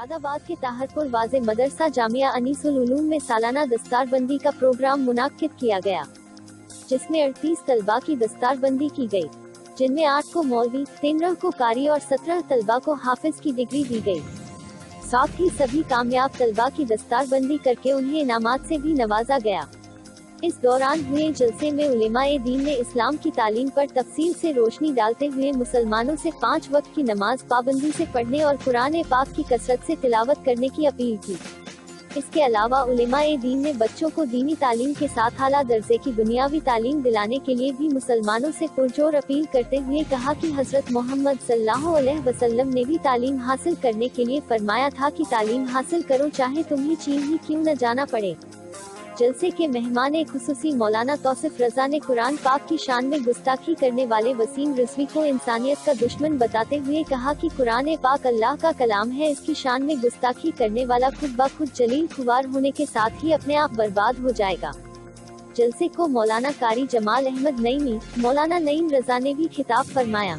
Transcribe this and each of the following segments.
मुरादाबाद के ताहरपुर वाज़े मदरसा जामिया अनीसुल उलूम में सालाना दस्तारबंदी का प्रोग्राम मुनाकिद किया गया, जिसमें 38 तलबा की दस्तारबंदी की गई, जिनमें 8 को मौलवी, 13 को कारी और 17 तलबा को हाफिज की डिग्री दी गई। साथ ही सभी कामयाब तलबा की दस्तारबंदी करके उन्हें इनामात से भी नवाजा गया। इस दौरान हुए जलसे में उलेमाए दीन ने इस्लाम की तालीम पर तफसील से रोशनी डालते हुए मुसलमानों से 5 वक्त की नमाज पाबंदी से पढ़ने और कुरान पाक की कसरत से तिलावत करने की अपील की। इसके अलावा उलेमाए दीन ने बच्चों को दीनी तालीम के साथ आला दर्जे की दुनियावी तालीम दिलाने के लिए भी मुसलमानों से पुरजोर अपील करते हुए कहा कि हजरत मोहम्मद सल्लल्लाहु अलैहि वसल्लम ने भी तालीम हासिल करने के लिए फरमाया था कि तालीम हासिल करो चाहे तुम्हें चीन ही क्यों न जाना पड़े। जलसे के मेहमान खुसूसी मौलाना तौसिफ रजा ने कुरान पाक की शान में गुस्ताखी करने वाले वसीम रिजवी को इंसानियत का दुश्मन बताते हुए कहा कि कुरान पाक अल्लाह का कलाम है, इसकी शान में गुस्ताखी करने वाला खुद ब खुद जलील खुवार होने के साथ ही अपने आप बर्बाद हो जाएगा। जलसे को मौलाना कारी जमाल अहमद नईमी, मौलाना नईम रजा ने भी खिताब फरमाया।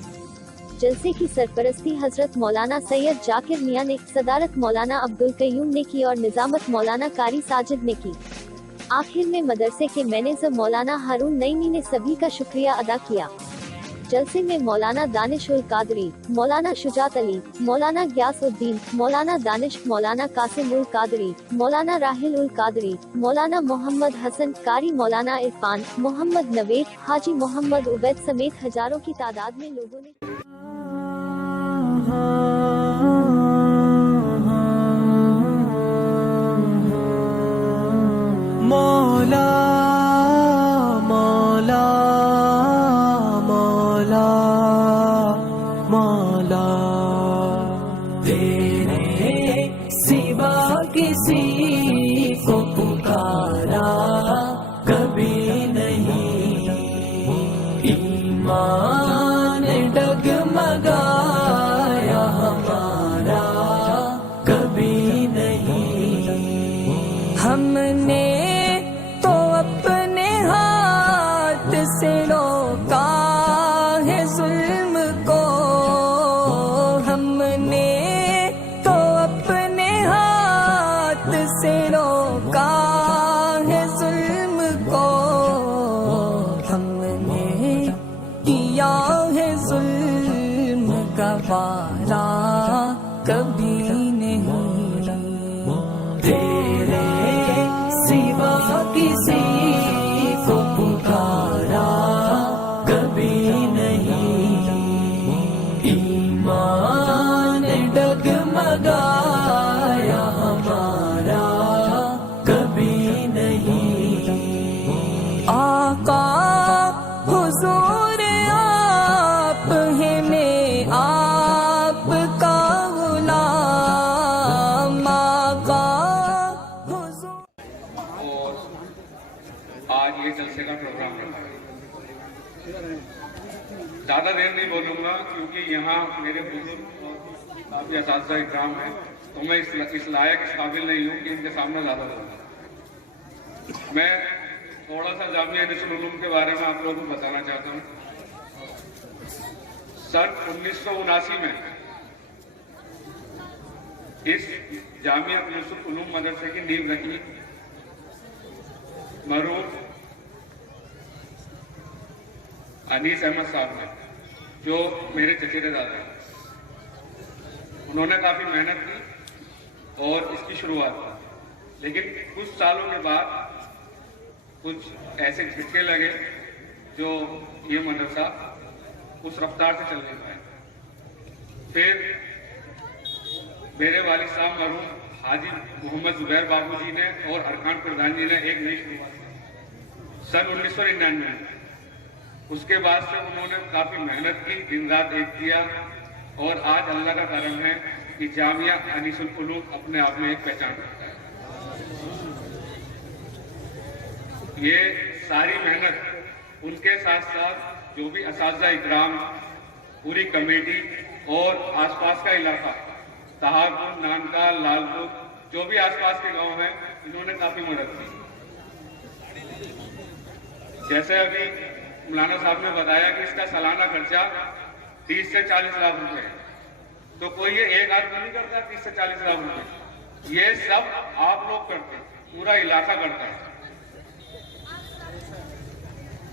जलसे की सरपरस्ती हजरत मौलाना सैयद जाकिर मियां ने, सदारत मौलाना अब्दुल कयूम ने की और निजामत मौलाना कारी साजिद ने की। आखिर में मदरसे के मैनेजर मौलाना हारून नईमी ने सभी का शुक्रिया अदा किया। जलसे में मौलाना दानिश उल कादरी, मौलाना शुजात अली, मौलाना ग्यास उद्दीन, मौलाना दानिश, मौलाना कासिम उल कादरी, मौलाना राहिल उल कादरी, मौलाना मोहम्मद हसन, कारी मौलाना इरफान, मोहम्मद नवेद, हाजी मोहम्मद उबैद समेत हजारों की तादाद में लोगों ने मौला मौला मौला मौला तेरे सिवा किसी को पुकारा कभी नहीं, ईमान डगमगाया हमारा कभी नहीं। हमने अपने हाथ से रोका है जुल्म को, हमने तो अपने हाथ से रोका है जुल्म को, हमने किया है जुल्म का वारा कभी नहीं। तेरे सिवा किसी को पुकारा कभी नहीं, ईमान डगमगाया हमारा कभी नहीं। आका हुजूर आप हैं, मैं आपका गुलाम, आका आज ये जलसे का प्रोग्राम रखा है। ज़्यादा देर नहीं बोलूँगा क्योंकि यहाँ मेरे बुजुर्ग काफ़ी असातिज़ा इकराम हैं, तो मैं इस लायक काबिल नहीं हूँ कि इनके सामने ज़्यादा बोलूँ। मैं थोड़ा सा जामिया अनीसुल उलूम के बारे में आप लोगों को बताना चाहता हूँ। सन 1979 में इस जामिया अनीसुल उलूम मदरसे की नींव रखी मरहूम अनीस अहमद साहब ने, जो मेरे चचेरे दादा हैं। उन्होंने काफ़ी मेहनत की और इसकी शुरुआत की, लेकिन कुछ सालों के बाद कुछ ऐसे झटके लगे जो ये मदरसा उस रफ्तार से चल नहीं पाया। फिर मेरे वालिद साहब मरहूम हाजी मोहम्मद जुबैर बाबू जी ने और अरकान प्रधान जी ने एक नई शुरुआत की सन 1999 में। उसके बाद से उन्होंने काफी मेहनत की, दिन रात एक किया और आज अल्लाह का करम है कि जामिया अनीसुल उलूम अपने आप में एक पहचान रखता है। ये सारी मेहनत उनके साथ साथ जो भी असातिज़ा इकराम, पूरी कमेटी और आसपास का इलाका तहापुर, नानका, लालपुर, जो भी आसपास के गांव हैं, इन्होंने काफी मदद की। जैसे अभी मौलाना साहब ने बताया कि इसका सालाना खर्चा 30 से 40 लाख रुपए है। तो कोई ये एक आदमी नहीं करता 30 से 40 लाख रुपए, ये सब आप लोग करते हैं, पूरा इलाका करता है।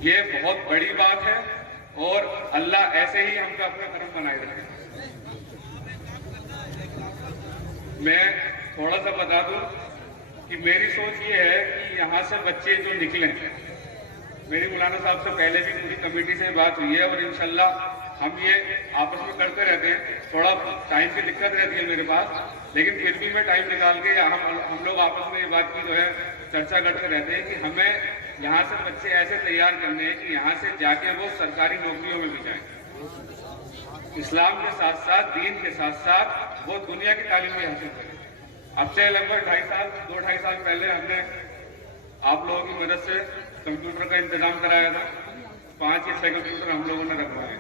ये बहुत बड़ी बात है और अल्लाह ऐसे ही हमको अपना कर्म बनाए रखे। मैं थोड़ा सा बता दूं कि मेरी सोच ये है कि यहाँ से बच्चे जो निकले, मेरी मौलाना साहब से पहले भी पूरी कमेटी से बात हुई है और इंशाल्लाह हम ये आपस में करते रहते हैं। थोड़ा टाइम की दिक्कत रहती है मेरे पास, लेकिन फिर भी मैं टाइम निकाल के हम लोग आपस में ये बात की जो है चर्चा करते रहते हैं कि हमें यहाँ से बच्चे ऐसे तैयार करने हैं कि यहाँ से जाके वो सरकारी नौकरियों में भी जाएं, इस्लाम के साथ साथ दीन के साथ साथ वो दुनिया की तालीम भी हासिल करें। अब से लगभग 2-2.5 साल पहले हमने आप लोगों की मदद से कंप्यूटर का इंतजाम कराया था, 5 या 6 कंप्यूटर हम लोगों ने रखवाए।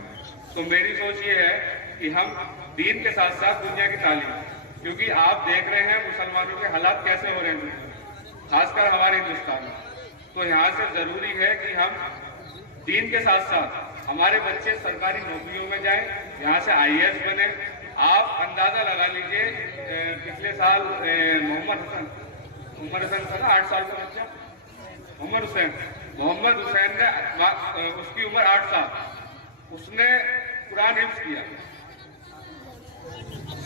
तो मेरी सोच ये है कि हम दीन के साथ साथ दुनिया की तालीम, क्योंकि आप देख रहे हैं मुसलमानों के हालात कैसे हो रहे हैं, खासकर हमारे हिंदुस्तान में। तो यहाँ से जरूरी है कि हम दीन के साथ साथ हमारे बच्चे सरकारी नौकरियों में जाएं, यहाँ से IAS बने। आप अंदाजा लगा लीजिए, पिछले साल मोहम्मद हसन था ना, 8 साल का बच्चा, मोहम्मद हुसैन ने, उसकी उम्र 8 साल, उसने कुरान हिफ्ज किया,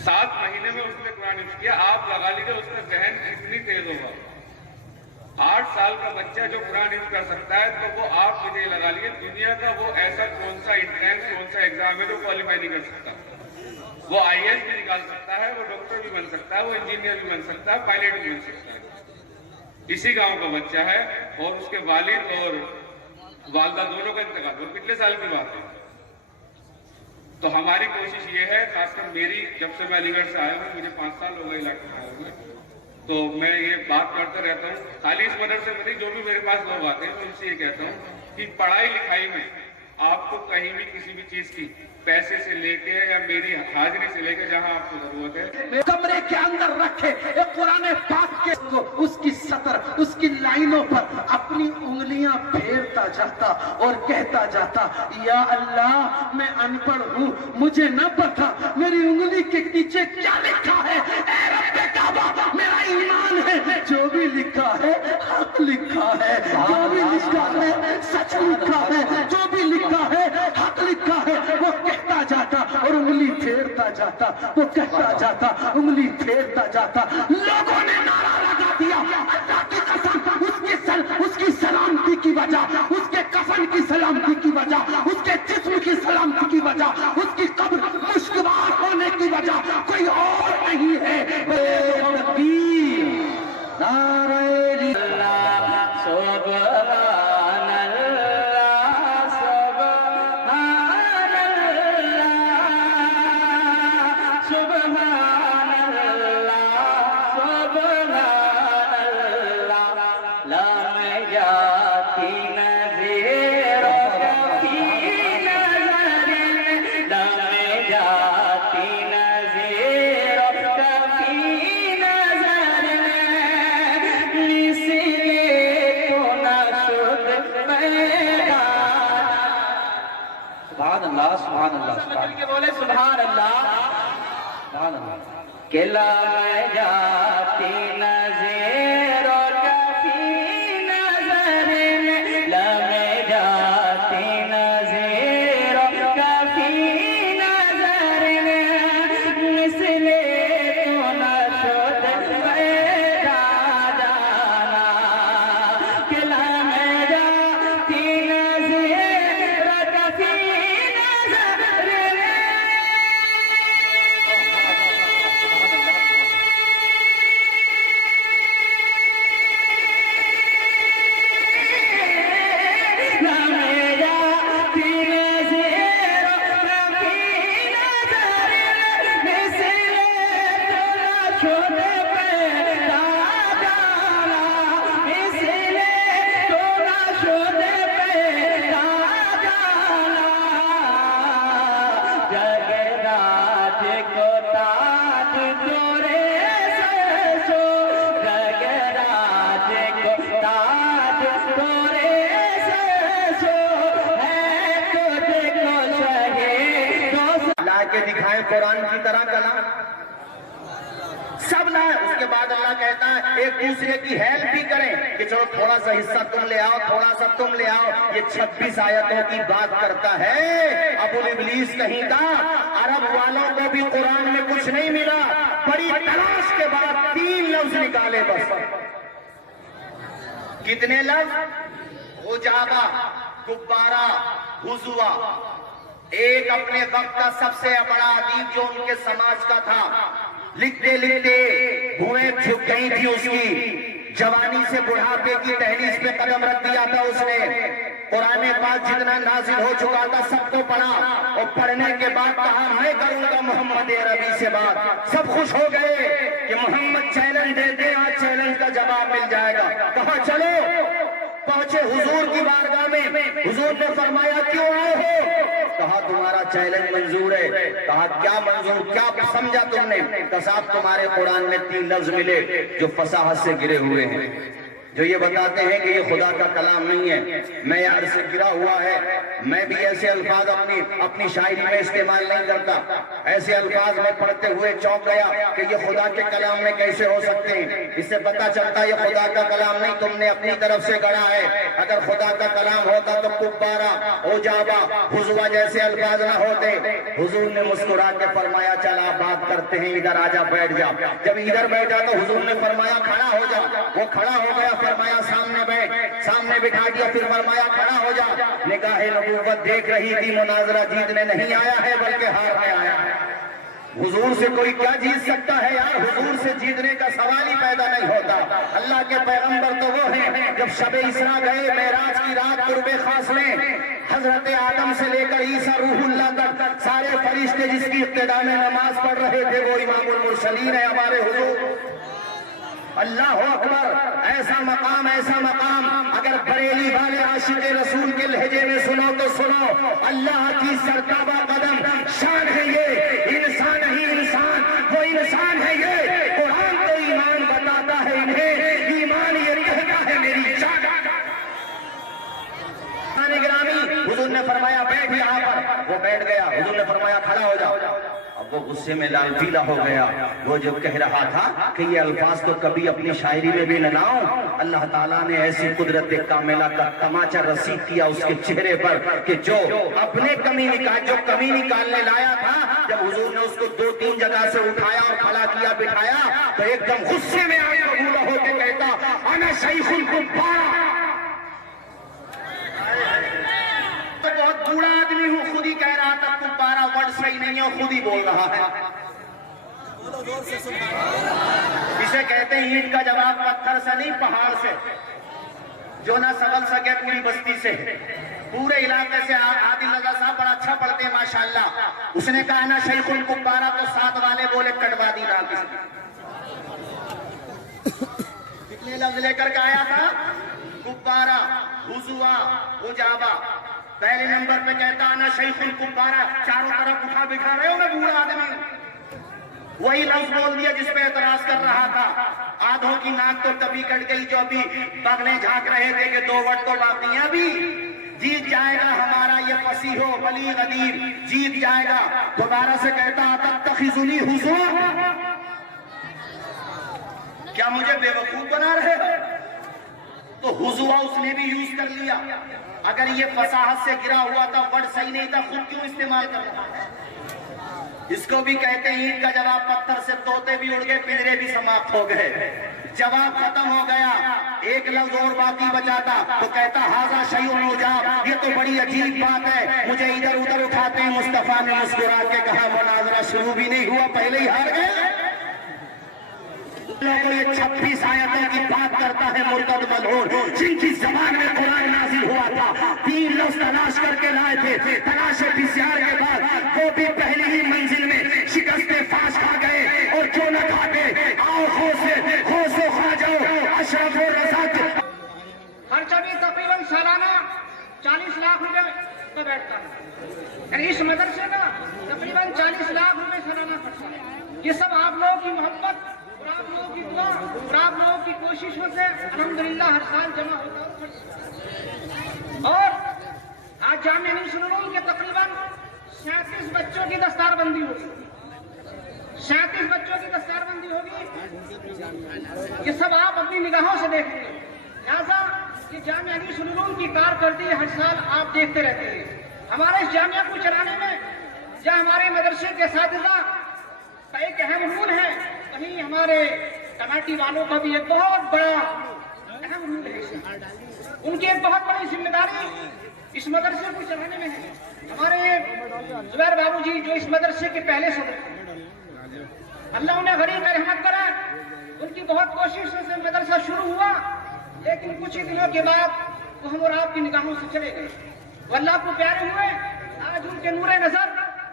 7 महीने में उसने कुरान हिफ्ज किया। आप लगा लीजिए उसका जहन कितनी तेज होगा। 8 साल का बच्चा जो कुरान हिफ्ज कर सकता है, तो वो आप मुझे लगा लीजिए दुनिया का वो ऐसा कौन सा एंट्रेंस, कौन सा एग्जाम है जो क्वालिफाई नहीं कर सकता। वो IAS भी निकाल सकता है, वो डॉक्टर भी बन सकता है, वो इंजीनियर भी बन सकता है, पायलट भी बन सकता है। इसी गांव का बच्चा है और उसके वालिद और वालदा दोनों का इंतकाल, वो पिछले साल की बात है। तो हमारी कोशिश ये है, खासकर मेरी, जब से मैं अलीगढ़ से आया हूँ, मुझे 5 साल हो गए इलाके में आए हुए, तो मैं ये बात करता रहता हूँ, खाली इस मदरसे में नहीं, जो भी मेरे पास लोग आते हैं, तो उनसे ये कहता हूँ कि पढ़ाई लिखाई में आपको कहीं भी किसी भी चीज की, पैसे से लेके या मेरी हाजिरी से लेके जहां आपको जरूरत है, कमरे के अंदर रखे एक कुरान पाक के को उसकी सतर, उसकी लाइनों पर अपनी उंगलियां फेरता जाता और कहता जाता, या अल्लाह मैं अनपढ़ हूँ, मुझे न पता मेरी उंगली के नीचे क्या लिखा है। ऐ रब्बे काबा, मेरा ईमान है, जो भी लिखा है हक लिखा है, जो भी लिखा है सच लिखा है, जो भी लिखा है हक लिखा है। वो कहता जाता और उंगली फेरता जाता, वो कहता जाता उंगली फेरता जाता। लोगों ने नारा लगा दिया, अल्लाह की कसम, उसकी सलामती की वजह, उसके कफन की सलामती की वजह, उसके जिस्म की सलामती की वजह, उसकी कब्र खुशगवार होने की वजह कोई और नहीं है। तकबीर, नारे बोले सुभान अल्लाह, सुभान अल्लाह। केला में जाती नज़र और कफी नज़र में, लमे जाती नज़र और कफी नज़र में, मिसले तो न शुद पैदा जाना। केला में जाती नज़र और कफी के दिखाएं कुरान की तरह कलाम। سکتا ہے. اس کے بعد اللہ کہتا ہے ایک دوسرے کی ہیلپ بھی کریں کہ چلو تھوڑا سا حصہ تم لے آؤ, تھوڑا سا تم لے آؤ. یہ 26 آیتوں کی بات کرتا ہے. ابو ابلیس کہیں کا عرب والوں کو بھی قرآن میں کچھ نہیں ملا, بڑی تلاش کے بعد 3 لفظ نکالے بس. کتنے لفظ؟ عجابہ, غبارہ, حضوا. ایک اپنے وقت کا سب سے بڑا ادیب جو ان کے سماج کا تھا, لکھتے لکھتے بھویں جھک گئی تھی اس کی, جوانی سے بڑھاپے کی دہلیز پہ قدم رکھ دیا تھا اس نے. قرآن پاک جتنا نازل ہو چکا تھا سب کو پڑھا, اور پڑھنے کے بعد کہا میں کروں گا محمد عربی سے بات. سب خوش ہو گئے کہ محمد چیلنج دیتے ہیں, آج چیلنج کا جواب مل جائے گا. کہا چلو. پہنچے حضور کی بارگاہ میں, حضور نے فرمایا کیوں آئے ہو؟ کہا تمہارا چیلنج منظور ہے. کہا کیا منظور, کیا سمجھا تم نے؟ کہا صاحب تمہارے قرآن میں 3 لفظ ملے جو فصاحت سے گرے ہوئے ہیں, جو یہ بتاتے ہیں کہ یہ خدا کا کلام نہیں ہے, معیار سے گرا ہوا ہے. میں بھی ایسے الفاظ اپنی شاعری میں استعمال نہیں کرتا. ایسے الفاظ میں پڑھتے ہوئے چونک گیا کہ یہ خدا کے کلام میں کیسے ہو سکتے ہیں. اس سے پتہ چلتا یہ خدا کا کلام نہیں, تم نے اپنی طرف سے گڑھا ہے. اگر خدا کا کلام ہوتا تو کبارہ, عجابہ, حضوا جیسے الفاظ نہ ہوتے. حضور نے مسکرا کے فرمایا چل آپ بات کرتے ہیں, ادھر آ جا, بیٹھ جا. جب ادھر بیٹھا تو حضور نے فرمایا کھڑا ہو جا. وہ کھڑا ہو گیا, فرمایا سامنے بیٹھ, سامنے بٹھا دیا, پھر فرمایا کھڑا ہو جا. نگاہ نبوت دیکھ رہی تھی مناظرہ جیتنے نہیں آیا ہے بلکہ ہارنے آیا ہے. حضور سے کوئی کیا جیت سکتا ہے یار, حضور سے جیتنے کا سوال ہی پیدا نہیں ہوتا. اللہ کے پیغمبر تو وہ ہیں جب شب اسراء گئے, معراج کی رات قرب خاص میں حضرت آدم سے لے کر عیسیٰ روح اللہ تک سارے فرشتے جس کی ابتدا میں نماز پڑھ رہے تھے وہ امام المرسلین ہے ہمارے حضور. اللہ اکبر, ایسا مقام, ایسا مقام. اگر بریلی والے عاشق رسول کے لہجے میں سنو تو سنو, اللہ کی سرتابہ قدم شان ہے یہ. انسان ہی انسان, وہ انسان ہے یہ. قرآن تو ایمان بتاتا ہے انہیں, ایمان یہ کہتا ہے میری جان. گرامی, حضور نے فرمایا بیٹھ یہاں پر, وہ بیٹھ گیا. حضور نے فرمایا کھڑا ہو جاؤ. اب وہ غصے میں لال پیلا ہو گیا. وہ جو کہہ رہا تھا کہ یہ الفاظ تو کبھی اپنی شاعری میں بھی نہ لاؤں, اللہ تعالیٰ نے ایسی قدرت کاملہ کا تماچا رسید کیا اس کے چہرے پر کہ جو اپنے کمی نکالنے لایا تھا, جب حضور نے اس کو 2-3 جگہ سے اٹھایا اور کھڑا کیا, بٹھایا, تو ایک دم غصے میں آ کے بولا ہو کے کہتا انا شیخ الکفار. تو بہت بوڑھا آدمی ہوں, خود ہی کہہ رہا تھا کفارہ ورڈ صحیح نہیں ہے, خود ہی بول رہا ہے. اسے کہتے ہیں اینٹ کا جواب پتھر سے نہیں پہاڑ سے, جو نہ سنبھل سکے پوری بستی سے. پورے علاقے سے عادل رضا صاحب بڑا اچھا پڑھتے ہیں ماشاءاللہ. اس نے کہا نا شیخ الکفارہ, تو 7 والے بولے کٹوا دی نا. کتنے لفظ لے کر کے آیا تھا؟ کفارہ, حضوا, عجابہ. پہلے نمبر پہ کہتا نا شیخ الکفارہ, چاروں طرف اٹھا بٹھا رہے ہو نا بوڑھا آدمی. وہی لفظ بول دیا جس پہ اعتراض کر رہا تھا. آدھوں کی ناک تو کبھی کٹ گئی جو ابھی بغلیں جھانک رہے تھے کہ 2 ورڈ تو باقی ہیں ابھی. جیت جائے گا ہمارا یہ فصیح و بلیغ ادیب, جیت جائے گا. دوبارہ سے کہتا تتخذنی حضوا, کیا مجھے بے وقوف بنا رہے ہو؟ تو حضوا اس نے بھی یوز کر لیا. اگر یہ فصاحت سے گرا ہوا تھا, ورڈ صحیح نہیں تھا, خود کیوں استعمال کر رہا ہے؟ اس کو بھی کہتے ہیں اینٹ کا جواب پتھر سے, طوطے بھی اڑ گئے, پنجرے بھی سماپت ہو گئے, جواب ختم ہو گیا. ایک لفظ اور باقی بچا تھا, تو کہتا ھذا شیء عجاب, یہ تو بڑی عجیب بات ہے, مجھے ادھر ادھر اٹھاتے ہیں. مصطفیٰ نے مسکرا کے کہا مناظرہ شروع بھی نہیں ہوا, پہلے ہی ہار گئے. یہ 26 آیتوں کی بات کرتا ہے مرتد ملعون, جن کی زبان میں قرآن نازل ہوا تھا. 3 لفظ تلاش کر کے لائے تھے, تلاش بسیار کے بعد وہ بھی پہلی ہی منزل میں شکست فاش کھا گئے. اور جو نہ کھاتے, آؤ خوش و کھا جاؤ. اشرف و رزاق خرچہ بھی تقریباً سالانہ 40 لاکھ روپے کا بیٹھتا ہے. یعنی اس مدرسے کا تقریباً 40 لاکھ روپے سالانہ خرچہ ہے. یہ سب آپ لوگوں کی محبت اور آپ لوگوں کی دعا اور آپ لوگوں کی کوششوں سے الحمدللہ ہر سال جمع ہوتا ہے. اور آج جامعہ نصر العلوم کے تقریباً 37 بچوں کی دستار بندی ہوئی. 37 बच्चों की दस्तारबंदी होगी। ये सब आप अपनी निगाहों से देखेंगे। लिहाजा कि जामिया अनीसुल उलूम की कारकर्दगी हर साल आप देखते रहते हैं। हमारे इस जामिया को चलाने में या हमारे मदरसे के असातिज़ा का एक अहम रूल है, कहीं हमारे कमेटी वालों का भी एक बहुत बड़ा अहम रूल है इसमें। उनकी एक बहुत बड़ी जिम्मेदारी इस मदरसे को चलाने में है। हमारे जुबैर बाबूजी जो इस मदरसे के पहले सदर थे, अल्लाह उन्हें गरीब रहमत करे, उनकी बहुत कोशिशों से मदरसा शुरू हुआ, लेकिन कुछ ही दिनों के बाद वो हम और आपकी निगाहों से चले गए। वो अल्लाह को प्यारे हुए। आज उनके नूरे नजर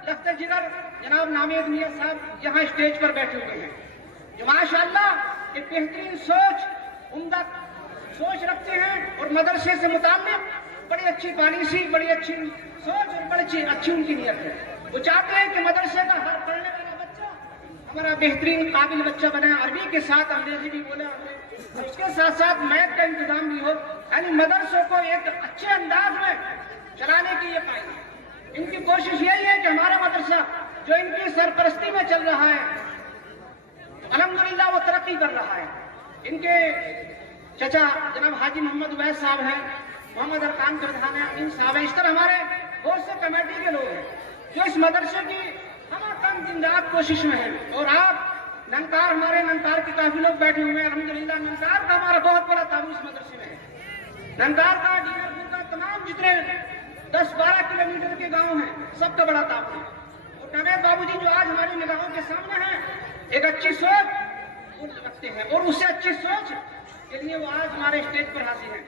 लफ्ते जिगर जनाब नामेद मियां साहब यहाँ स्टेज पर बैठे हुए हैं, जो माशाअल्लाह एक बेहतरीन सोच, उम्दा सोच रखते हैं और मदरसे से मुताल्लिक बड़ी अच्छी पॉलिसी, बड़ी अच्छी सोच और बड़ी अच्छी उनकी नीयत है। वो चाहते हैं कि मदरसे का हर पढ़ने वाला बच्चा हमारा बेहतरीन काबिल बच्चा बने, अरबी के साथ अंग्रेजी भी बोले, और उसके साथ साथ मैथ का इंतजाम भी हो, यानी मदरसों को एक अच्छे अंदाज में चलाने की ये पाएंगे। इनकी कोशिश यही है कि हमारा मदरसा जो इनकी सरपरस्ती में चल रहा है, अल्हम्दुलिल्लाह वो तरक्की कर रहा है। इनके चचा जनाब हाजी मोहम्मद उवैस साहब हैं, मोहम्मद अरकान प्रधान है, इन साहब है, इस तरह हमारे बहुत से कमेटी के लोग हैं जो इस मदरसे की हम कम दिन रात कोशिश में हैं। और आप ननकार, हमारे ननकार के काफी लोग बैठे हुए हैं, अल्हम्दुलिल्लाह ननकार का हमारा बहुत बड़ा ताबू इस मदरसे में है। ननकार का, डीनरपुर का, तमाम जितने 10-12 किलोमीटर के गांव हैं, सबका बड़ा ताबू है। और नवेद बाबूजी जो आज हमारी निगाहों के सामने हैं, एक अच्छी सोच वो रखते हैं और उससे अच्छी सोच के लिए वो आज हमारे स्टेज पर हाजिर हैं।